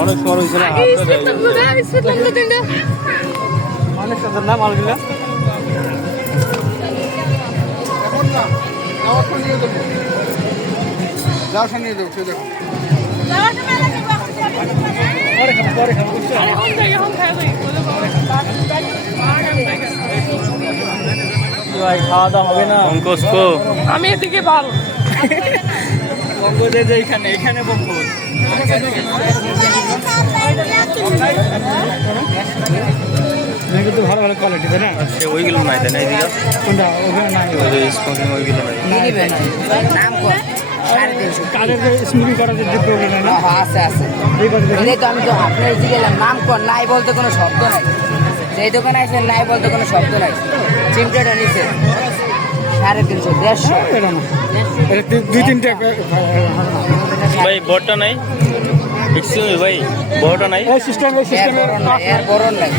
অনেক সময় হয়েছে না অনেক সুন্দর না মালগুলো ভাই খাওয়া দাওয়া হবে না পঙ্কজ কো আমি এদিকে ভালো পঙ্কজের যে এখানে এখানে পঙ্কজ কিন্তু ভালো ভালো কোয়ালিটি তাই না সে ওইগুলো নাই তাই না এদিকে কোনটা ওখানে নাই ওই স্মোকিং ওইগুলো নাই নাম কর কাদের স্মোকিং করার যে প্রবলেম না আছে আছে এই তো আমি তো আপনার গেলাম নাম কর নাই বলতে কোনো শব্দ নাই যেই দোকানে আছে নাই বলতে কোনো শব্দ নাই চিমটাটা নিচে 350 150 দুই তিনটা ভাই বড়টা নাই ভাই বড়টা নাই সিস্টেম এর বড় নাই